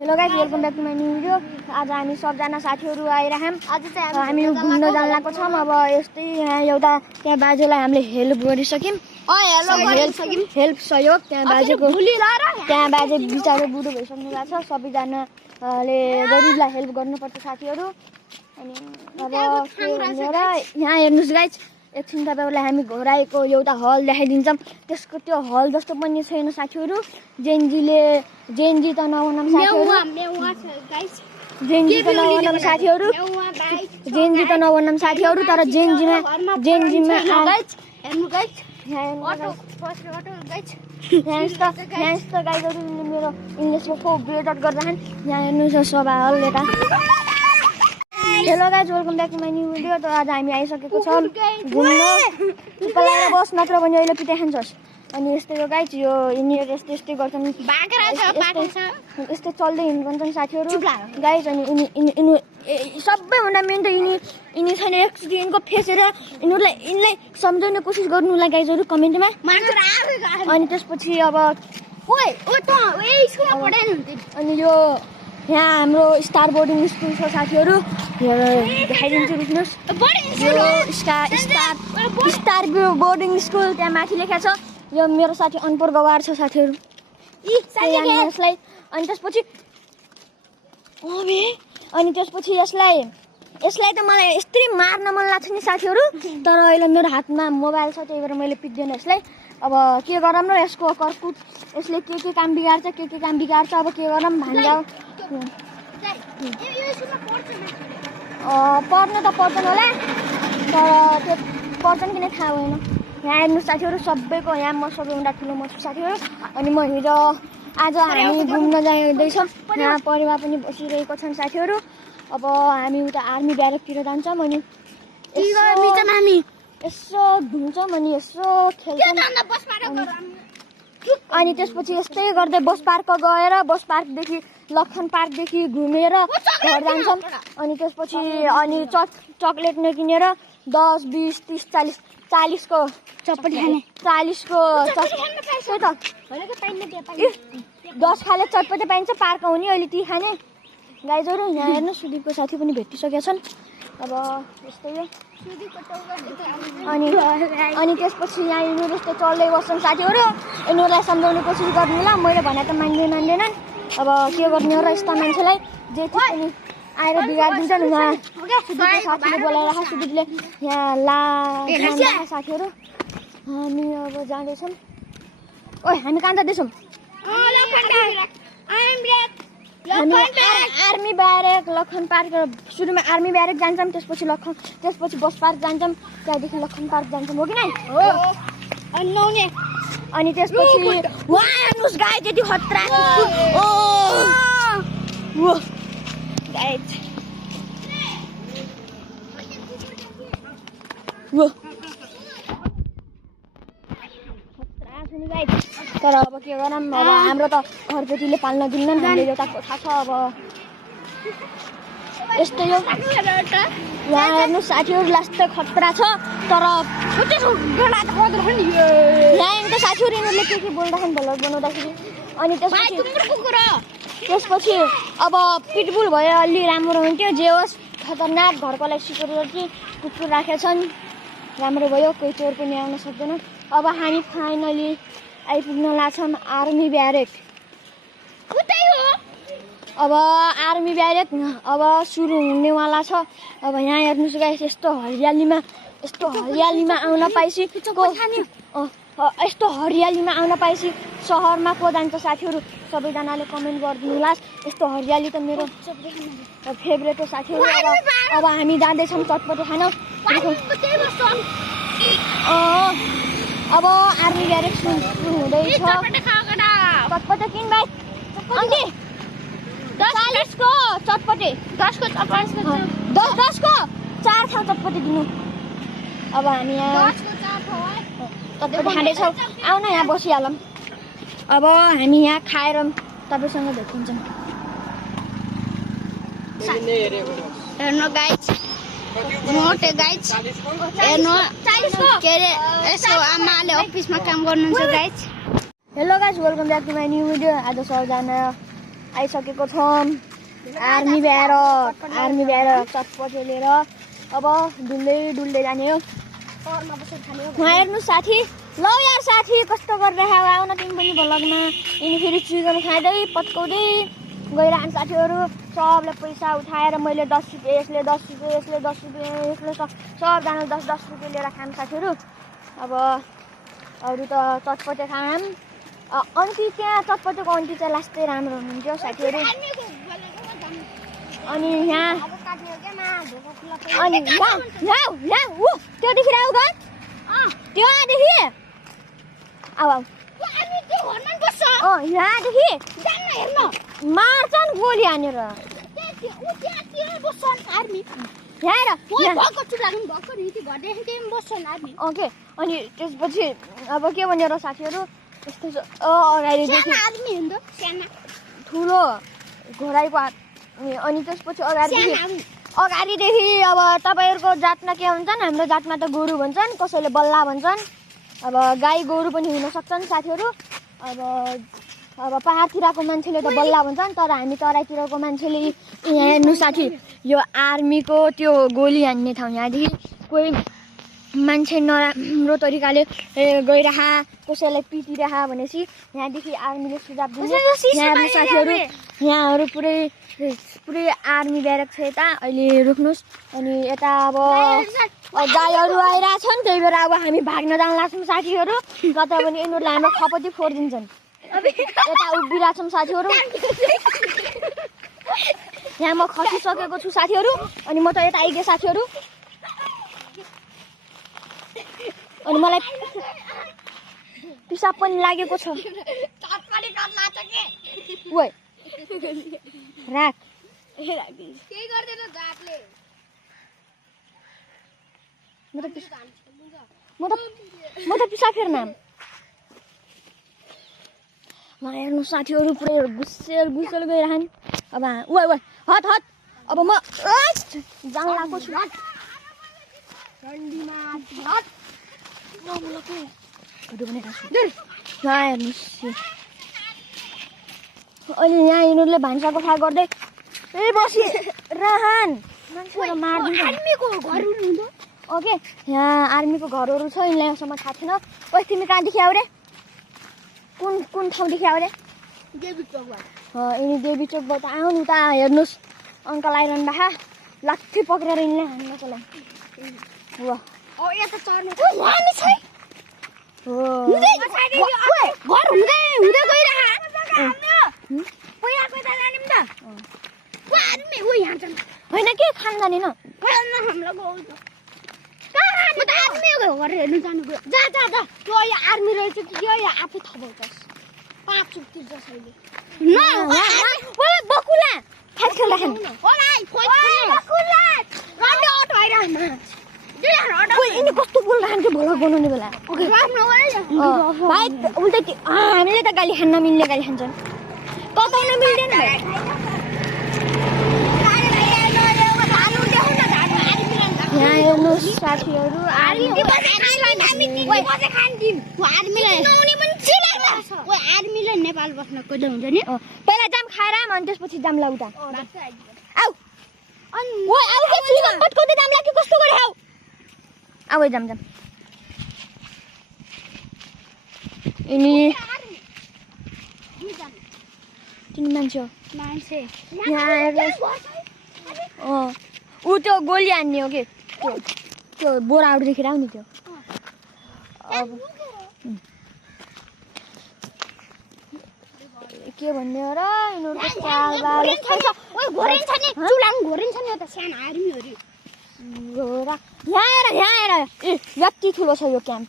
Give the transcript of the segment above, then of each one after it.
Hello guys, welcome back to my new video. आज हामी सबजना साथीहरू आइरहौँ। आज चाहिँ हामी घुम्न जान लागेको छौँ। अब यस्तै यहाँ एउटा त्यहाँ बाजेलाई हामीले हेल्प गरिसक्यौँ। हेल्प सहयोग त्यहाँ बाजेको त्यहाँ बाजे बिचारो बुढो भइसक्नु भएको छ। सबैजनाले गरिबलाई हेल्प गर्नुपर्छ साथीहरू। अनि अब यहाँ हेर्नुहोस् गाइस, एकछिन तपाईँहरूलाई हामी घोराएको एउटा हल देखाइदिन्छौँ। त्यसको त्यो हल जस्तो पनि छैन साथीहरू। जेनजी त नभनौँ साथीहरू, तर जेनजीमा गाइजहरू मेरो इङ्ग्लिसको बेडट गर्दा यहाँ हेर्नुहोस् सभा हल यता। Hello guys, welcome back to my new video. त आज हामी आइसकेको छौँ घुम्न। लगाएर बस नत्र भने अहिले पिटाइ खान्छस्। अनि यस्तै हो गाइज, यो यिनीहरू यस्तै गर्छन्, यस्तै चल्दै हिँड्छन् साथीहरू गाइज। अनि सबैभन्दा मेन त यिनी छैन। एकचोटि यिनको फेस हेरेर यिनलाई सम्झाउने कोसिस गर्नुलाई गाइजहरू कमेन्टमा। अनि त्यसपछि अब अनि यो यहाँ हाम्रो स्टार बोर्डिङ स्कुल छ साथीहरू, देखाइदिन्छु रुक्नुहोस्। यो स्टार बोर्डिङ स्कुल त्यहाँ माथि लेखेको छ। यो मेरो साथी अनपुर गवार छ साथीहरू यसलाई। अनि त्यसपछि यसलाई त मलाई यस्तै मार्न मन लाग्छ नि साथीहरू, तर अहिले मेरो हातमा मोबाइल छ, त्यही भएर मैले पिट्दैन यसलाई। अब के गरौँ र यसको कर्कुट, यसले के काम बिगार्छ अब के गरौँ भान्जा। पढ्न त पर्छन् होला, तर त्यो पर्छन् किन थाहा भएन। यहाँ हेर्नु साथीहरू, सबैको यहाँ म सबैभन्दा ठुलो म छु साथीहरू। अनि म आज हामी घुम्न जाँदैछौँ। यहाँ परिवार पनि बसिरहेको छन् साथीहरू। अब हामी उता आर्मी ब्यारेकतिर जान्छौँ। अनि यसो घुम्छौँ अनि यसो खेल्छौँ। अनि त्यसपछि यस्तै गर्दै बस पार्कदेखि लखन पार्कदेखि घुमेर घर जान्छौँ। अनि त्यसपछि चक्लेट नकिनेर 10, 20, 30, 40को चटपटी खाने, 40को 10 खाले चटपटी पाइन्छ। पार्क आउने अहिले ती खाने गाइजहरू। यहाँ हेर्नु सुदीपको साथी पनि भेटिसकेका छन्। अब यस्तै हो। अनि त्यसपछि यहाँ यिनीहरू यस्तो चल्दै बस्छन् साथीहरू। यिनीहरूलाई सम्झाउने कोसिस गर्नु ल, मैले भने त मान्दैनन्। अब के गर्ने हो र यस्ता मान्छेलाई, जे पनि आएर बिगारिदिन्छन्। उहाँ सुदीपको साथीले बोलाएर सुदीपले यहाँ साथीहरू। हामी अब जाँदैछौँ। हामी कहाँ जाँदैछौँ? Army barrack, Lakhan park. सुरुमा आर्मी ब्यारेक जान्छौँ, त्यसपछि बस पार्क जान्छौँ, त्यहाँदेखि लखन पार्क जान्छौँ, हो कि नै? अनि त्यसपछि हेर्नुहोस् गाइज, यति खतरा तर अब के गरौँ, अब हाम्रो त घरपेटीले पाल्न दिन्नन्, हामीले एउटा कोठा छ। अब यस्तै हो। यहाँ हेर्नु साथीहरू, लास्ट खतरा छ, तर यहाँ त साथीहरू यिनीहरूले के बोल्दाखेरि भ्लग बनाउँदाखेरि। अनि त्यसपछि अब पिटबुल भयो, अलि राम्रो हुन्थ्यो। जे होस्, खतरनाक घरको लागि सिक्युरिटी कुकुर राखेछन्, राम्रो भयो, कोही चोर पनि आउन सक्दैन। अब हामी फाइनली आइपुग्न लाग्छौँ आर्मी ब्यारेक। अब आर्मी ब्यारेक अब सुरु हुनेवाला छ। अब यहाँ हेर्नुहोस् गाइस, यस्तो हरियालीमा आउन पाएपछि सहरमा को जान्छ साथीहरू, सबैजनाले कमेन्ट गरिदिनु होला। यस्तो हरियाली त मेरो फेभरेट हो साथीहरू। अब हामी जाँदैछौँ चटपटे खान। अब आर्मी ब्यारेक सुरु हुँदैछ। चटपटे किन भाइ, 40को चटपटे, 10को 4 खाऊ चटपटे दिनु। अब हामी यहाँ चटपटे खाँदैछौँ। आउन यहाँ बसिहालौँ। अब हामी यहाँ खाएर तपाईँसँग भेटिन्छौँ। हेर्नु गाइज, मोटे गाइज हेर्नु के अरे, यसो आमाले अफिसमा काम गर्नुहुन्छ guys. Hello guys, welcome back to my new video. आज सबजना आइसकेको छौँ आर्मी भ्याएर चटपटे लिएर अब डुल्दै जाने हो वहाँ हेर्नु साथी ल यार साथी कस्तो गरिरहेको आउन तिमी पनि भ्लगमा यिनी फेरि चिकन खाँदै पत्काउँदै गइरहन् साथीहरू सबले पैसा उठाएर मैले 10 रुपियाँ यसले 10 रुपियाँ यसले 10 रुपियाँ यसले सबजना 10 रुपियाँ लिएर खाम साथीहरू अब अरू त चटपटे खाम अन्ती त्यहाँ चटपटेको अन्ती चाहिँ लास्टै राम्रो हुनुहुन्थ्यो साथीहरू अनि यहाँ त्यो देखिरहेको घर त्योदेखि यहाँदेखि मार्छन् गोली हानेर ओके अनि त्यसपछि अब के भनेर साथीहरू यस्तो अगाडिदेखि ठुलो घोडाइको अनि त्यसपछि अगाडिदेखि अब तपाईँहरूको जातमा के भन्छन् हाम्रो जातमा त गोरु भन्छन् कसैले बल्ला भन्छन् अब गाई गोरु पनि हुन सक्छन् साथीहरू अब पहाडतिरको मान्छेले त बल्ला भन्छन् तर हामी तराईतिरको मान्छेले यहाँ हेर्नु साथी यो आर्मीको त्यो गोली हान्ने ठाउँ यहाँदेखि कोही मान्छे नराम्रो तरिकाले गइरह कसैलाई पिटिरह भनेपछि यहाँदेखि आर्मीले सुझाव दिन्छ यहाँ साथीहरू यहाँहरू पुरै आर्मी ब्यारेक छ यता अहिले रोक्नुहोस् अनि यता अब गाईहरू आइरहेछन् त्यही भएर अब हामी भाग्न जान लाग्छौँ साथीहरू कता पनि यिनीहरूले हाम्रो खपती फोडिदिन्छन् यता उभिरहेछौँ साथीहरू यहाँ म खसिसकेको छु साथीहरू अनि म त यता आइगएँ साथीहरू अनि मलाई पिसाब पनि लागेको छ राख म त पिसाब फेर्न हेर्नु साथीहरू पुरै गुस्सेल गइरहन् अब हट अब म जान लागेको छु अनि यहाँ यिनीहरूले भान्सा कोठा गर्दै बसिरहन् मान्छेहरू मारिदिन्छ ओके यहाँ आर्मीको घरहरू छ यिनीहरूसम्म थाहा थिएन ओइ तिमी कहाँदेखि आऊ रे कुन ठाउँदेखि आऊ रे यिनी देवी चोकबाट आउनु उता हेर्नुहोस् अङ्कल आइरहनु भए लाठी पक्रेर यिनले हान्नको लागि होइन के खान जाने न आर्मी रहेछ कि आफै थपाउँछस् 5 रुपियाँ जसैले बकुला खेल खेल्दाखेरि कस्तो बोलिरहन्छ भ्लग बनाउने बेला भाइ उल्टा हामीले त गाली खान नमिल्ने गाली खान्छन् तताउन मिल्दैन यहाँ हेर्नुहोस् साथीहरू आर्मीले नेपाल बस्न खोज्दा हुन्छ नि पहिला जाम खाएर अनि त्यसपछि जाम लाउटा आऊ पत्काउँदै जाम लाग्यो कस्तो गरे आऊ आऊ जाम यिनी तिमी मान्छे हो यहाँ ऊ त्यो गोली हान्ने हो कि त्यो बोराहरू देखेर आउने त्यो के भन्ने हो र यिनीहरूको यहाँ यति ठुलो छ यो क्याम्प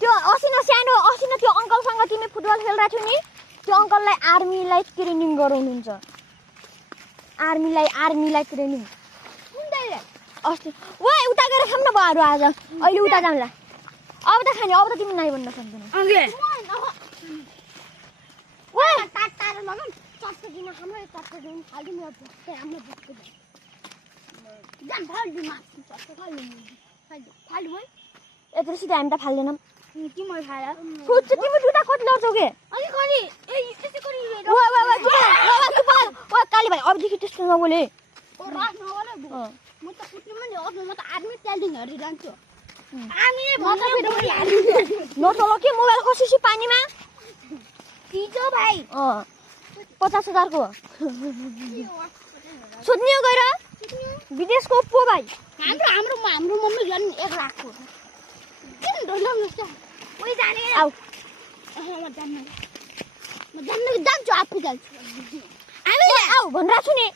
त्यो असिना त्यो अङ्कलसँग तिमी फुटबल खेलिरहेको थियौ नि त्यो अङ्कललाई आर्मीलाई ट्रेनिङ गराउनुहुन्छ आर्मीलाई ट्रेनिङ अस्ति उता गएर खाऊँ न भयो आज अहिले उता जाउँला अब त खाने अब त तिमी नै भन्न सक्दैन यत्रो सिधै हामी त फाल्दैनौँ कि म खाएर सोच तिमी जुत्ता कति लाउँछौ के अनि कति ए त्यसै गरी ओ काली भाइ अबदेखि त्यस्तो नबोले ओ राख नबोले म त कुट्नु पनि म त आर्मी ट्यालिङ हेरि जान्छु आर्मी म त फेरि नचलो के मोबाइल खसेसी पानीमा पिजो भाइ 50,000 को सोध्ने गएर विदेशको पो भाइ हाम्रो मम्मी झन् 1 लाख को किन डोलाउन छ ओइ जाने आउ म जान्न जान्छु आफै जान्छु हामी आउ भनिरा छु नि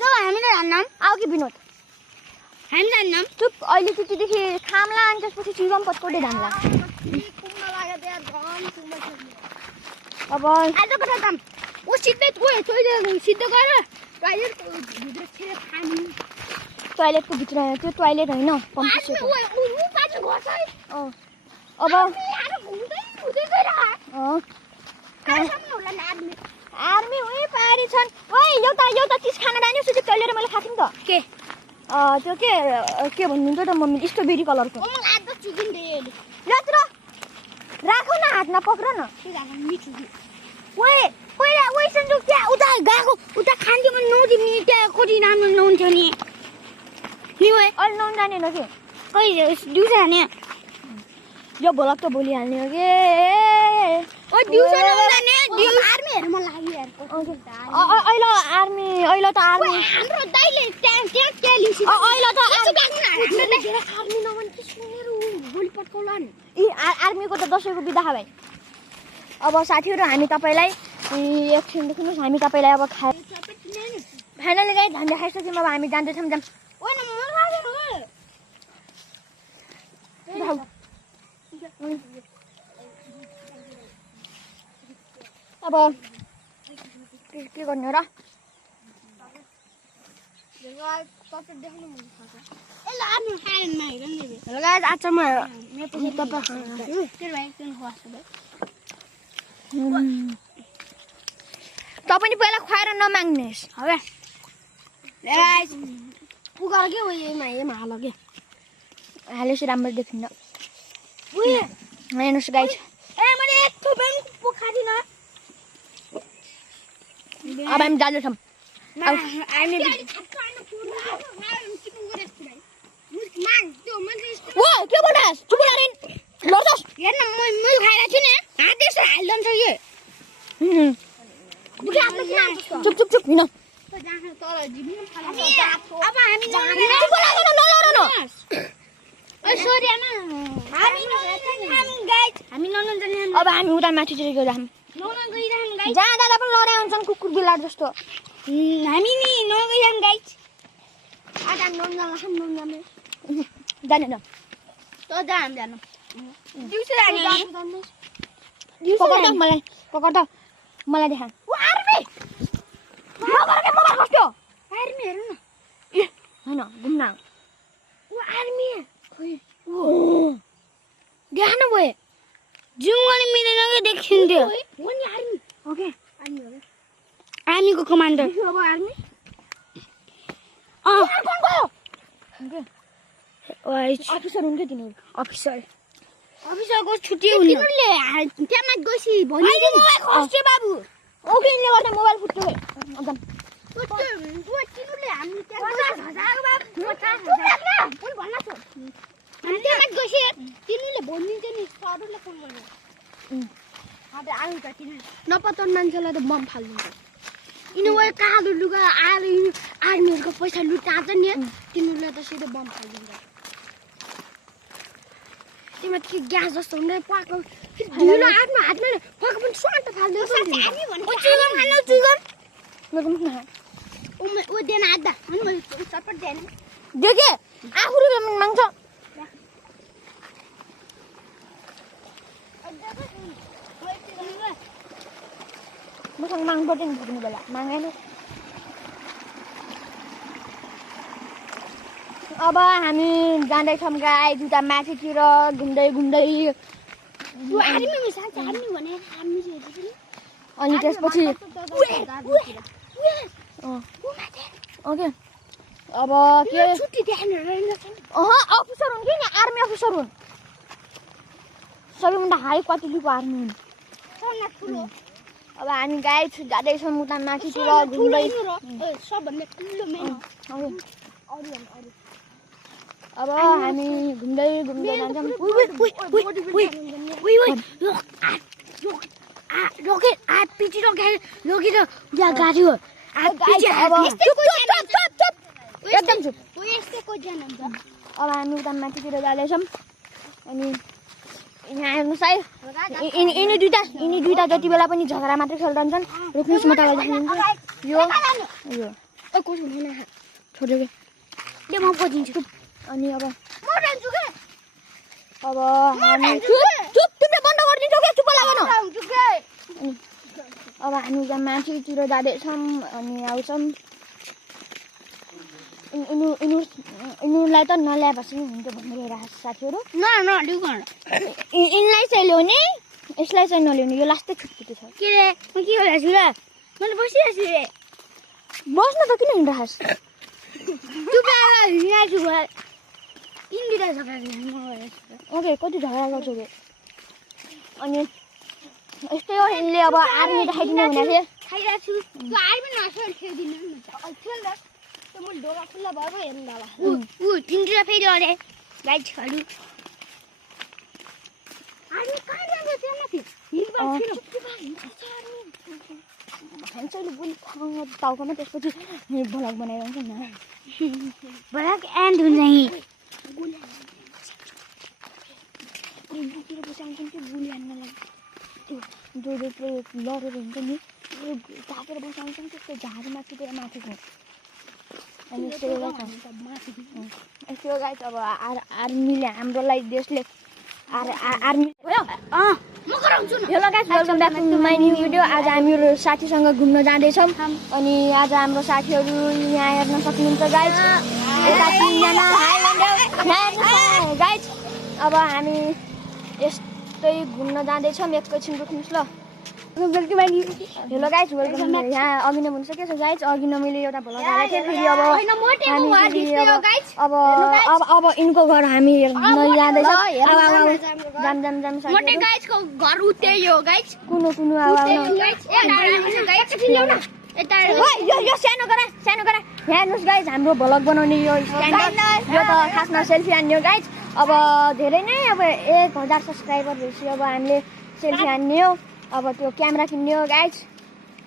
जब हामीले जान्नम आउ कि विनोद हामी जान्नम चुप अहिले त्यतिदेखि खामला अनि त्यसपछि चिगम पटकोटे जान्ला कुम्मा लाग्यो त्यहाँ घम कुम्मा छ अब आज कता जाम ओ सिधै सिधै गएर टोयलेट भित्र छिरे खानु टोयलेटको भित्र त्यो टोयलेट हैन पम्प छ ऊ पाछ घर छ अब हुँदै गइरा कासम्म होला नि आर्मी उही पारी छन् ओइ एउटा चीज खान दानी सुति टोयलेट मैले खाथिम त के त्यो के भन्नुहुन्छ त मम्मी स्ट्रबेरी कलरको मलाई आज चिकन दे लत्र राखौ न हातमा पक्र न के राख मिठो ओइ सन्जो क्या उता गाको उता खान्थ्यो म नौदिनी त्यहाँ कोडी नाम नहुन्थ्यो नि ओइ अहिले नहुन जाने न के खै दिउँसो हाने यो भोलक त भोलि हाल्ने हो के ओ दिउँसो नहुन जाने आर्मीहरु म लागि यार अहिले त आर्मी हाम्रो दाइले त्यहाँ लिसी अहिले त आर्मी नभन के सुनेरु भोलि पटकौलान इ आर्मीको त दशैंको बिदा खा भाइ अब साथीहरु हामी तपाईलाई एकछिन देखिनुस् हामी तपाईलाई अब फाइनली गाइस हामी खाइसक्यौं अब हामी जान्दै छौं जाम ओइ न म लाग्दैन अब के गर्ने र तपाईं पहिला खुवाएर नमाग्नेस् હવે गाइस पुगर के ओइमा हाल के हालेसी राम्रो देखिन्न ओइ हेर्नुस् गाइस ए मैले एक थोपन पोखादिन अब हामी जाँदै छौं अब हामी ओ के बोलास चुप लारिन लड्छस् हेर्न म खाएर छु नि हातैस हाल्दन छ के दुखे आफ्नो किन चुप हिँड तर जिब्नु अब हामी चुप लागेन नलड न ओइ सरी आमा हामी गाइस हामी ननन जाने अब हामी उता माथि चाहिँ गइराम ननन गइराम गाइस जाँदा पनि लडा हुन्छन् कुकुर बिलाड जस्तो हामी नि नगइराम गाइस आधा ननन जाने जाने न त जाम जानु दिउँसो जाने पकड मलाई देखा ओ आर्मी नगरके मोबाइल खस्यो आर्मी हेर्नु न ए हैन घुम्न ओ आर्मी खोइ ओ देख्न भए जुम गर्ने मिलेन के देखिन्थ्यो हो नि आर्मी ओके आर्मी हो आर्मीको कमान्डर अब आर्मी कोन गयो ओके ओइ अफिसर हुन्थ्यो तिनीहरु अफिसरको छुट्टी हुन्न तिनीहरुले त्यहाँ माथि गएसी भनि अहिले मोबाइल खस्यो बाबु ओके इनले गर्दा मोबाइल फुट्यो एकदम तिनीहरुले हामी त्यहाँ 50,000 बाबु 50,000 कोन भन्न छ हामी त्यहाँ माथि गएसी तिनीहरुले भनिन्छ नि सरहरुले फोन गर्नु अब आउ त तिनीहरु नपत्ता मान्छेलाई त बम फाल्दिन्छ इनोवे कालो लुगा आर्मीहरुको पैसा लुटान्छ नि तिनीहरुले त सिधै बम फाल्दिन्छ तिम्रो के ग्यास जस्तो हुँदै पाको ढिलो हातमा पाको पनि स्वाट फाल्दिन्छ हामी भन्नु ओ चुगम खानु चुगम लगम न ओ देन आधा अनि मैले सपोर्ट देन देखे आफुले माग्छ मसँग माग्नु पर्दैन तिमी बेला मागेन अब हामी जाँदै छौं गाइस उता माथितिर घुम्दै यो आर्मी मिसाल आर्मी भने आर्मी चाहिँ अनि त्यसपछि ओके अब के छुट्टी देख्न रहेन अफिसर हुन् कि नि आर्मी अफिसर हुन् सबैभन्दा हाई कतिको आर्मी हुन् अब हामी गाइस जाँदैछौँ उता माथितिर घुम्दै अब हामी घुम्दै घुम्दै जान्छौँ एकदम चुप अब हामी उता माथितिर जाँदैछौँ अनि यहाँ हेर्नुहोस् है यिनी दुईटा जति बेला पनि झगडा मात्रै खेल्छन् रोक्नुहोस् म तपाईँलाई देखाइदिन्छु यो छोडेको म खोजिन्छु अनि अब हामी चुप बन्द गरिदिन्छौ क्या चुप लागेन अनि अब हामी उता माथितिर जाँदैछौँ अनि आउँछौँ यिनीहरूलाई त नल्याएपछि हुन्थ्यो भनिरहेको साथीहरू यिनलाई चाहिँ ल्याउने यसलाई चाहिँ नल्याउने यो लास्टै छुट्टी छ के रे म के गरिरहेको छु र मैले बसिरहेको छु रे बस्न त किन हिँडिरहेको ओके कति झगडा गर्छु कि अनि यस्तै हो यिनले अब आर्मी देखाइदिनु भनेको थिएँ खाइरहेको छु मैले ढोका खुल्ला भएको हेर्नु बाबा तिनतिर फेरि अरे गाइडहरू टाउकोमा त्यसपछि भ्लग बनाइरहन्छ नि भ्लग एन्ड हुन्छ बुकेर बसाउँछन् त्यो गोली हान्न लागि त्यो जो लडेर हुन्छ नि तापेर बसाउँछन् त्यस्तो झाडीमा टिपेर माथिको अनि यस्तो गाइस अब आर्मीले हाम्रोलाई देशले army hello guys welcome back to my new video आज हामीहरू साथीसँग घुम्न जाँदैछौँ अनि आज हाम्रो साथीहरू यहाँ हेर्न सक्नुहुन्छ गाइस गाइस अब हामी यस्तै घुम्न जाँदैछौँ एकैछिन रोक्नुहोस् ल हेलो गाइस वेलकम यहाँ अघि नै भनिसकेको छ गाइस अघि नै मैले एउटा भ्लग हालेको थिएँ फेरि अब यिनको घर हामी हेर्न जाँदैछौँ सानो गरा यहाँ हेर्नुहोस् गाइस हाम्रो भ्लग बनाउने यो स्ट्यान्डर्ड यो त खासमा सेल्फी हान्ने हो गाइस अब धेरै नै अब 1000 सब्सक्राइबर भएपछि अब हामीले सेल्फी हान्ने हो अब त्यो क्यामेरा किन्ने हो गाइस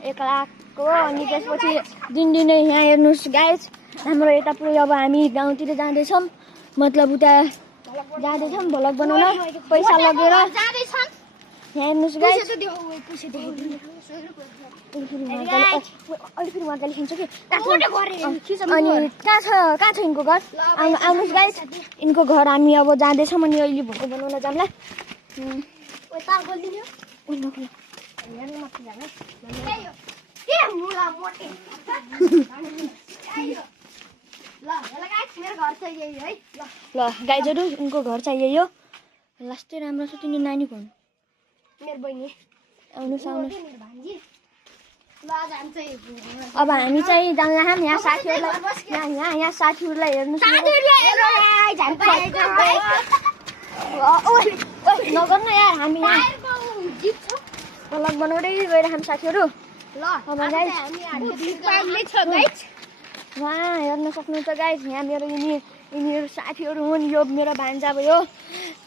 1 लाखको अनि त्यसपछि दिनदिनै यहाँ हेर्नुहोस् गाइस हाम्रो यता पुरै अब हामी गाउँतिर जाँदैछौँ मतलब उता जाँदैछौँ भ्लग बनाउन पैसा लगेर यहाँ हेर्नुहोस् गाइस अहिले फेरि उहाँले खिच्छ कि अनि कहाँ छ यिनको घर आउनुहोस् गाइस यिनको घर हामी अब जाँदैछौँ अनि अहिले भोको बनाउन जाउँला ल गाइजहरू उनको घर चाहिँ यही हो लास्टै राम्रो छ तिनी नानी हुन् मेरो बहिनी आउनुहोस् अब हामी चाहिँ जाँदा यहाँ साथीहरूलाई यहाँ साथीहरूलाई हेर्नुहोस् नगर्नु यार हामी भ्लग बनाउँदै गइरहेको साथीहरू उहाँ हेर्न सक्नुहुन्छ गाइस यहाँ मेरो यिनीहरू साथीहरू हुन् यो मेरो भान्जा भयो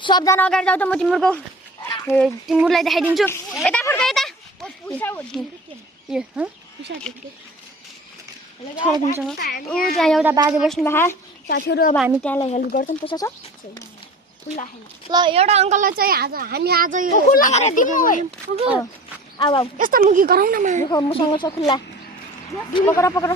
सबजना अगाडि जाऊ त म तिमीहरूलाई देखाइदिन्छु यता फर्क यता त्यहाँ एउटा बाजे बस्नु भएको साथीहरू अब हामी त्यहाँलाई हेल्प गर्छौँ पैसा छ ल एउटा अङ्कललाई चाहिँ हामी आज अब यस्तो मुखी गराउन मसँग छ खुल्ला पक्र